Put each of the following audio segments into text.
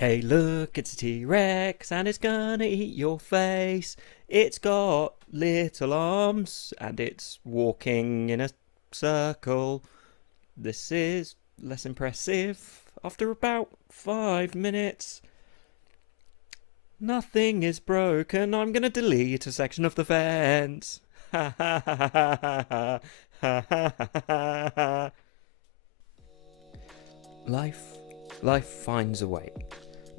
Hey look, it's a T-Rex and it's gonna eat your face. It's got little arms and it's walking in a circle. This is less impressive after about 5 minutes. Nothing is broken, I'm gonna delete a section of the fence. Ha ha ha ha ha ha ha ha ha. Life finds a way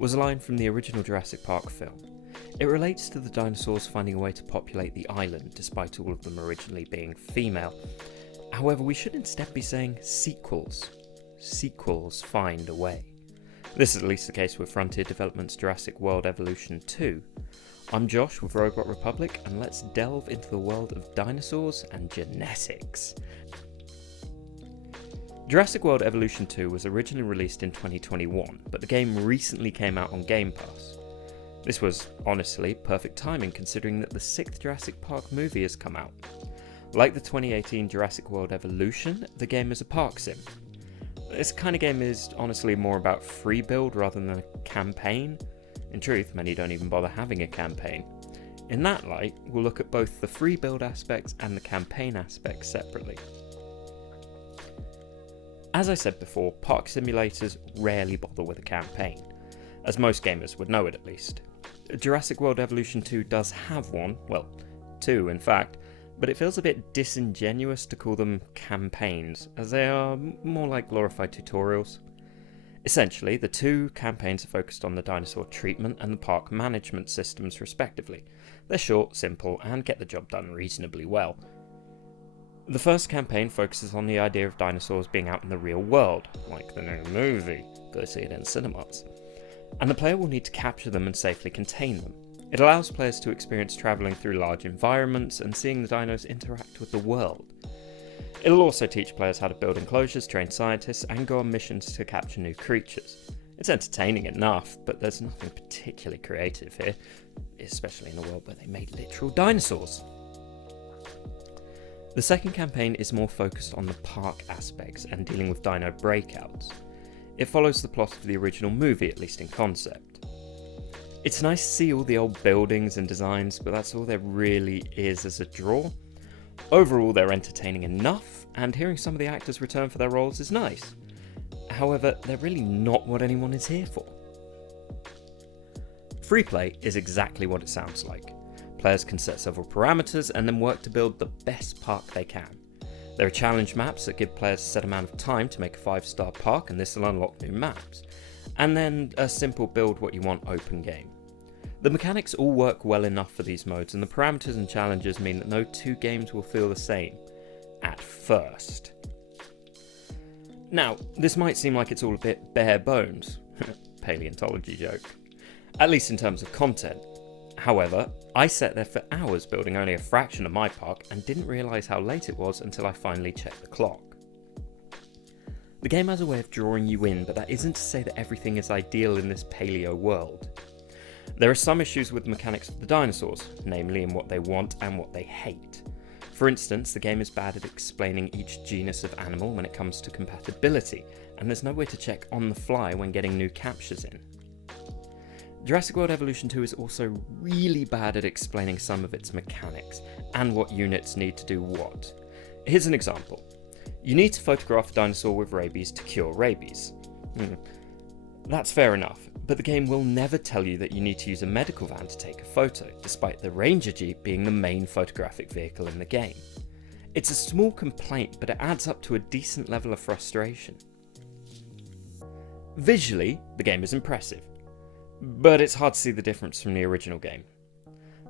was a line from the original Jurassic Park film. It relates to the dinosaurs finding a way to populate the island, despite all of them originally being female. However, we should instead be saying sequels. Sequels find a way. This is at least the case with Frontier Development's Jurassic World Evolution 2. I'm Josh with Robot Republic, and let's delve into the world of dinosaurs and genetics. Jurassic World Evolution 2 was originally released in 2021, but the game recently came out on Game Pass. This was, honestly, perfect timing considering that the 6th Jurassic Park movie has come out. Like the 2018 Jurassic World Evolution, the game is a park sim. This kind of game is honestly more about free build rather than a campaign. In truth, many don't even bother having a campaign. In that light, we'll look at both the free build aspects and the campaign aspects separately. As I said before, park simulators rarely bother with a campaign, as most gamers would know it at least. Jurassic World Evolution 2 does have one, well, two in fact, but it feels a bit disingenuous to call them campaigns, as they are more like glorified tutorials. Essentially, the two campaigns are focused on the dinosaur treatment and the park management systems respectively. They're short, simple, and get the job done reasonably well. The first campaign focuses on the idea of dinosaurs being out in the real world, like the new movie, go see it in cinemas, and the player will need to capture them and safely contain them. It allows players to experience travelling through large environments and seeing the dinos interact with the world. It'll also teach players how to build enclosures, train scientists, and go on missions to capture new creatures. It's entertaining enough, but there's nothing particularly creative here, especially in a world where they made literal dinosaurs. The second campaign is more focused on the park aspects and dealing with dino breakouts. It follows the plot of the original movie, at least in concept. It's nice to see all the old buildings and designs, but that's all there really is as a draw. Overall, they're entertaining enough, and hearing some of the actors return for their roles is nice. However, they're really not what anyone is here for. Free play is exactly what it sounds like. Players can set several parameters and then work to build the best park they can. There are challenge maps that give players a set amount of time to make a 5-star park, and this will unlock new maps. And then a simple build what you want open game. The mechanics all work well enough for these modes, and the parameters and challenges mean that no two games will feel the same. At first. Now, this might seem like it's all a bit bare bones. Paleontology joke. At least in terms of content. However, I sat there for hours building only a fraction of my park and didn't realise how late it was until I finally checked the clock. The game has a way of drawing you in, but that isn't to say that everything is ideal in this paleo world. There are some issues with the mechanics of the dinosaurs, namely in what they want and what they hate. For instance, the game is bad at explaining each genus of animal when it comes to compatibility, and there's no way to check on the fly when getting new captures in. Jurassic World Evolution 2 is also really bad at explaining some of its mechanics, and what units need to do what. Here's an example. You need to photograph a dinosaur with rabies to cure rabies. That's fair enough, but the game will never tell you that you need to use a medical van to take a photo, despite the Ranger Jeep being the main photographic vehicle in the game. It's a small complaint, but it adds up to a decent level of frustration. Visually, the game is impressive. But it's hard to see the difference from the original game.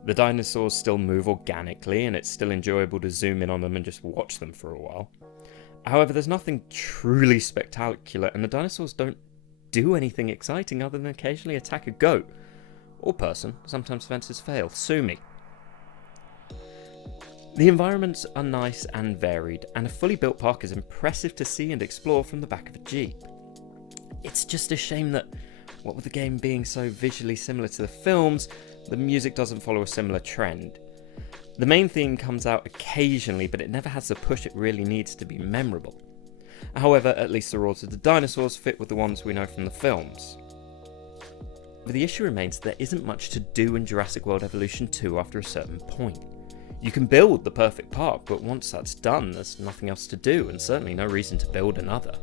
The dinosaurs still move organically, and it's still enjoyable to zoom in on them and just watch them for a while. However, there's nothing truly spectacular, and the dinosaurs don't do anything exciting other than occasionally attack a goat. Or person, sometimes fences fail, sue me. The environments are nice and varied, and a fully built park is impressive to see and explore from the back of a Jeep. It's just a shame that, what with the game being so visually similar to the films, the music doesn't follow a similar trend. The main theme comes out occasionally, but it never has the push it really needs to be memorable. However, at least the roars of the dinosaurs fit with the ones we know from the films. But the issue remains there isn't much to do in Jurassic World Evolution 2 after a certain point. You can build the perfect park, but once that's done, there's nothing else to do, and certainly no reason to build another.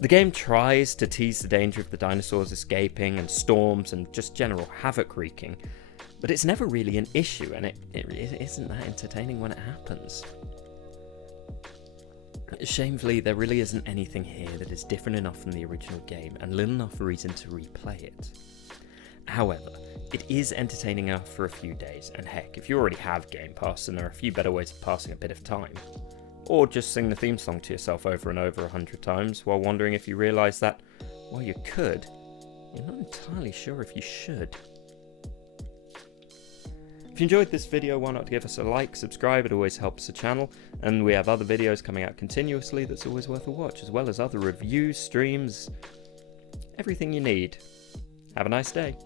The game tries to tease the danger of the dinosaurs escaping and storms and just general havoc wreaking, but it's never really an issue, and it isn't that entertaining when it happens. Shamefully, there really isn't anything here that is different enough from the original game, and little enough reason to replay it. However, it is entertaining enough for a few days, and heck, if you already have Game Pass, then there are a few better ways of passing a bit of time. Or just sing the theme song to yourself over and over 100 times while wondering if you realise that, while you could, you're not entirely sure if you should. If you enjoyed this video, why not give us a like, subscribe, it always helps the channel, and we have other videos coming out continuously that's always worth a watch, as well as other reviews, streams, everything you need. Have a nice day.